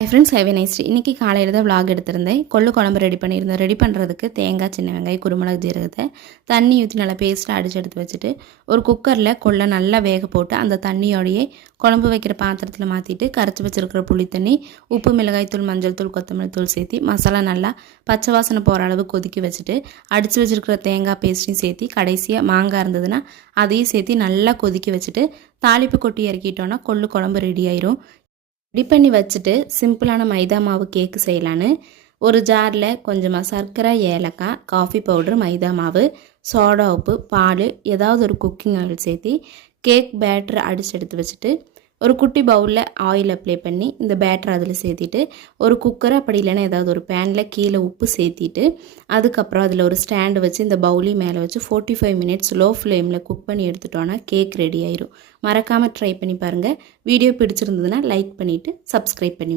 Friends have a nice day. இன்றைக்கி காலையில் தான் விலாக் எடுத்திருந்தேன். கொள்ளு குழம்பு ரெடி பண்ணியிருந்தேன். ரெடி பண்ணுறதுக்கு தேங்காய், சின்ன வெங்காயம், குருமிளகு, ஜீரகத்தை தண்ணி ஊற்றி நல்லா பேஸ்ட்டாக அடித்து எடுத்து வச்சுட்டு ஒரு குக்கரில் கொள்ளை நல்லா வேக போட்டு அந்த தண்ணியோடையே குழம்பு வைக்கிற பாத்திரத்தில் மாற்றிட்டு கரைச்சி வச்சுருக்கிற புளி தண்ணி, உப்பு, மிளகாய்த்தூள், மஞ்சள் தூள், கொத்தமல்லி தூள் சேர்த்து மசாலா நல்லா பச்சை வாசனை போகிற அளவு கொதிக்க வச்சுட்டு அடித்து வச்சுருக்கிற தேங்காய் பேஸ்ட்டையும் சேர்த்து கடைசியாக மாங்காய் இருந்ததுன்னா அதையும் சேர்த்து நல்லா கொதிக்க வச்சுட்டு தாளிப்பு கொட்டி இறக்கிட்டோன்னா கொள்ளு குழம்பு ரெடி ஆயிரும். ரெடி பண்ணி வச்சுட்டு சிம்பிளான மைதா மாவு கேக்கு செய்யலான்னு ஒரு ஜாரில் கொஞ்சமாக சர்க்கரை, ஏலக்காய், காஃபி பவுட்ரு, மைதா மாவு, சோடா உப்பு, பால், ஏதாவது ஒரு குக்கிங் ஆயில் சேர்த்து கேக் பேட்டர் அடித்து எடுத்து வச்சுட்டு ஒரு குட்டி பவுலில் ஆயில் அப்ளை பண்ணி இந்த பேட்டர் அதில் சேர்த்திட்டு ஒரு குக்கர் அப்படி இல்லைன்னா ஏதாவது ஒரு பேனில் கீழே உப்பு சேர்த்திட்டு அதுக்கப்புறம் அதில் ஒரு ஸ்டாண்டு வச்சு இந்த பவுலி மேலே வச்சு 45 மினிட்ஸ் லோ ஃப்ளேமில் குக் பண்ணி எடுத்துட்டோன்னா கேக் ரெடி ஆயிரும். மறக்காமல் ட்ரை பண்ணி பாருங்கள். வீடியோ பிடிச்சிருந்ததுன்னா லைக் பண்ணிவிட்டு சப்ஸ்கிரைப் பண்ணி